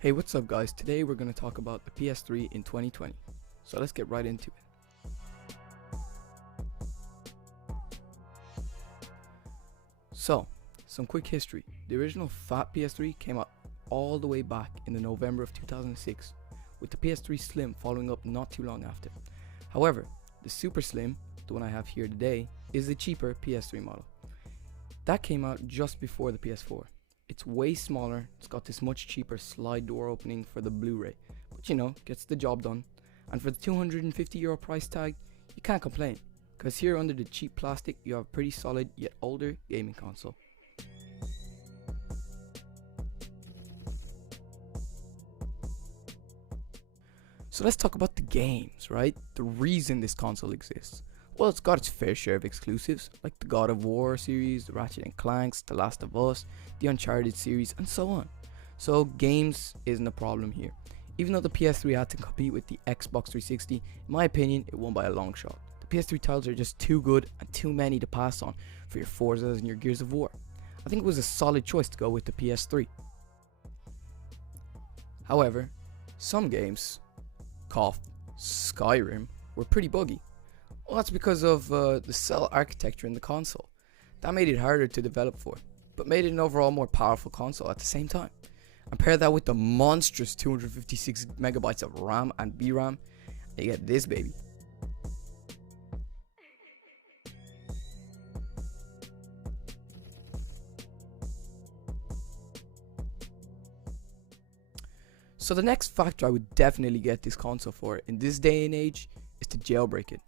Hey, what's up guys? Today we're going to talk about the PS3 in 2020. So let's get right into it. So, some quick history. The original fat PS3 came out all the way back in the November of 2006, with the PS3 Slim following up not too long after. However, the Super Slim, the one I have here today, is the cheaper PS3 model. That came out just before the PS4. It's way smaller, it's got this much cheaper slide door opening for the Blu-ray, but you know, gets the job done. And for the €250 price tag, you can't complain, because here under the cheap plastic you have a pretty solid yet older gaming console. So let's talk about the games, right? The reason this console exists. Well, it's got its fair share of exclusives, like the God of War series, the Ratchet and Clanks, The Last of Us, the Uncharted series, and so on. So games isn't a problem here. Even though the PS3 had to compete with the Xbox 360, in my opinion, it won by a long shot. The PS3 titles are just too good and too many to pass on for your Forzas and your Gears of War. I think it was a solid choice to go with the PS3. However, some games, cough, Skyrim, were pretty buggy. Well, that's because of the cell architecture in the console. That made it harder to develop for, but made it an overall more powerful console at the same time. And pair that with the monstrous 256 megabytes of RAM and VRAM, and you get this baby. So the next factor I would definitely get this console for in this day and age is to jailbreak it.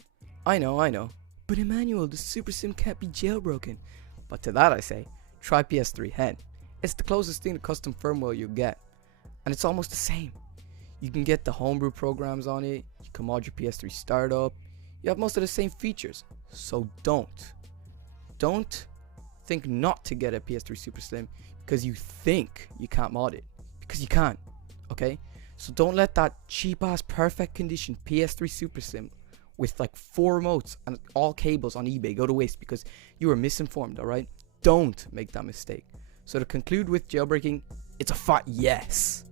I know, but Emmanuel, the Super Sim can't be jailbroken. But to that I say, try PS3 In. It's the closest thing to custom firmware you'll get, and it's almost the same. You can get the homebrew programs on it, you can mod your PS3 startup, you have most of the same features. So don't think not to get a PS3 Super Slim because you think you can't mod it, because you can, okay? So don't let that cheap ass perfect condition PS3 Super Slim with like 4 remotes and all cables on eBay go to waste because you were misinformed, alright? Don't make that mistake. So to conclude with jailbreaking, it's a fat yes.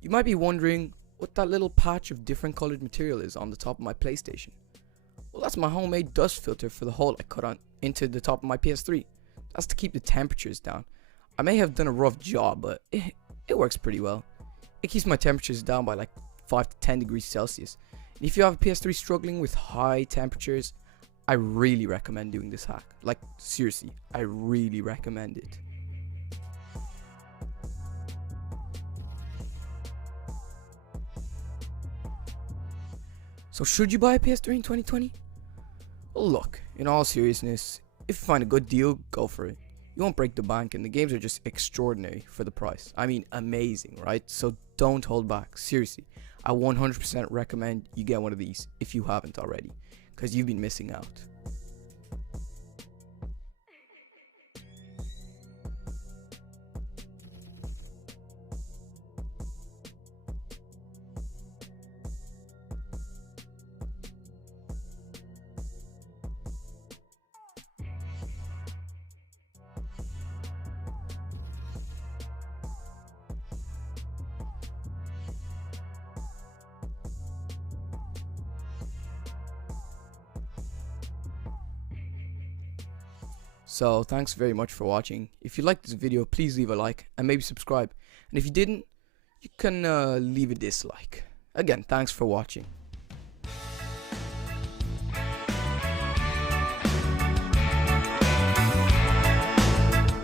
You might be wondering what that little patch of different colored material is on the top of my PlayStation. Well, that's my homemade dust filter for the hole I cut on into the top of my PS3. That's to keep the temperatures down. I may have done a rough job, but it works pretty well. It keeps my temperatures down by like 5 to 10 degrees Celsius. And if you have a PS3 struggling with high temperatures, I really recommend doing this hack. Like seriously, I really recommend it. So should you buy a PS3 in 2020? Well, look, in all seriousness, if you find a good deal, go for it. You won't break the bank, and the games are just extraordinary for the price. I mean, amazing, right? So don't hold back. Seriously, I 100% recommend you get one of these if you haven't already, because you've been missing out. So thanks very much for watching. If you liked this video, please leave a like and maybe subscribe. And if you didn't, you can leave a dislike. Again, thanks for watching.